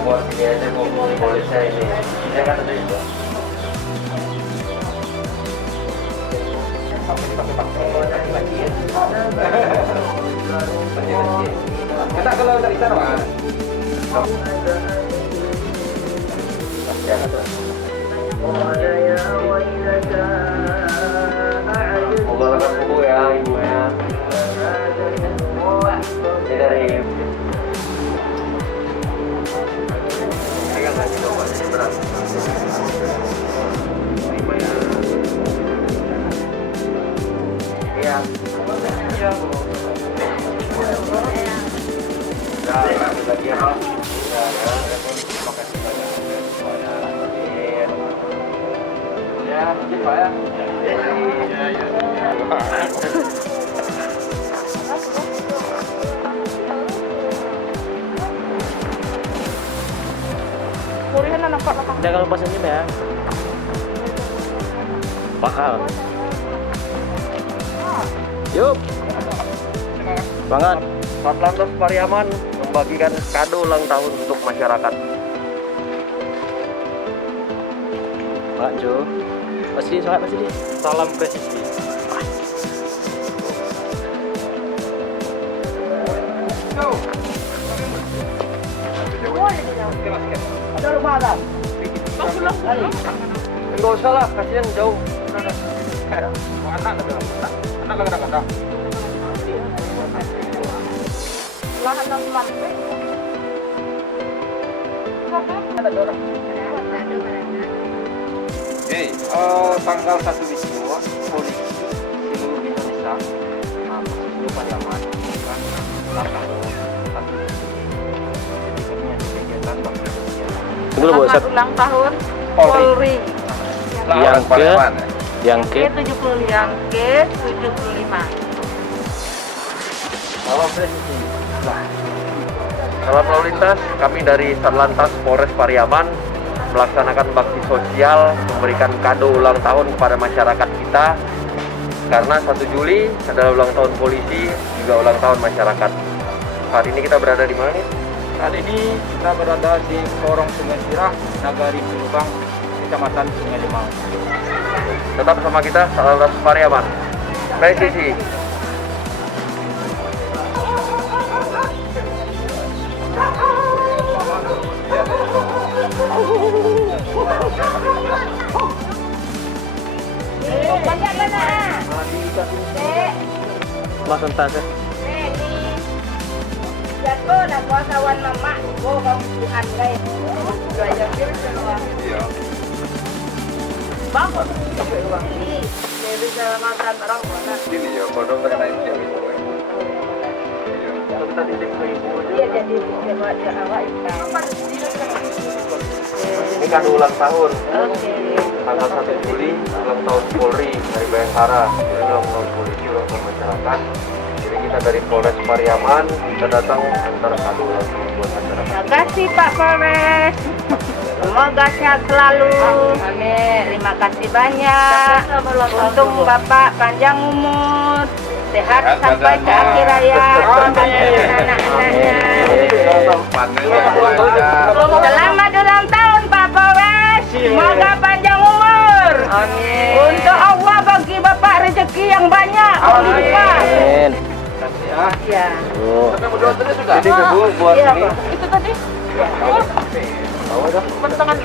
Buat ini aja polisnya ini. Saya kan ada itu. Kita kalau dari sana Pak. Moga lekas sembuh ya ibunya. Ini dari berat. Iya. Iya, Bu. Ya, lagi ya, Pak. Ya, terima kasih banyak semuanya. Ya, Pak ya. Ya. Jangan lupa senyum ya. Mahal. Yuk. Semangat. Satlantas Pariaman membagikan kado ulang tahun untuk masyarakat. Pak Jo. Pasti semangat pasti. Salam presisi. Ada rumah ada. Enggak usah lah, kasihan jauh. Anak. Lahan ng lumante. Oke, tanggal 1 Wisnu, polisi seluruh Indonesia, seluruh Pariaman, kan, tanggal 1 jadi punya kegiatan bakti sosial. Selamat ulang tahun Polri. Yang ke 70, yang ke 75. Salam presisi. Salam lalu lintas, kami dari Satlantas Polres Pariaman melaksanakan bakti sosial, memberikan kado ulang tahun kepada masyarakat kita karena 1 Juli adalah ulang tahun polisi, juga ulang tahun masyarakat. Saat ini kita berada di mana nih? Saat ini kita berada di Sorong Sungai Sirah, Nagari Pilubang, Kecamatan Sungai Limau. Tetap bersama kita, Satlantas Pariaman. Presisi. Banyak mana? Mas Entase. Jatuh nak buat kawan mama, go kamu Tuhan guys. Iya. Bangun. Ini bisa makan orang mana? Ini ya, kodong terkena itu. Kita titip ke ibu. Iya jadi buat awak ikan. Ini kado ulang tahun. Oke. Tanggal 1 Juli, ulang tahun Polri dari Bayangkara. Ini ulang tahun polisi, ulang tahun masyarakat. Jadi kita dari Polres Pariaman, kita datang antara kado ulang tahun buat masyarakat. Terima kasih Pak Polres. Semoga sehat selalu. Amin. Terima kasih banyak. Untung Bapak panjang umur. sehat sampai ke akhir hayat, anak-anaknya. Selamat ulang tahun Pak Polres, semoga panjang umur. Amin. Untuk Allah bagi Bapak rezeki yang banyak, melimpah. Amin. Ya. Tuh. Jadi Bu buat Iya, ini Pak. Itu tadi. Bentangan.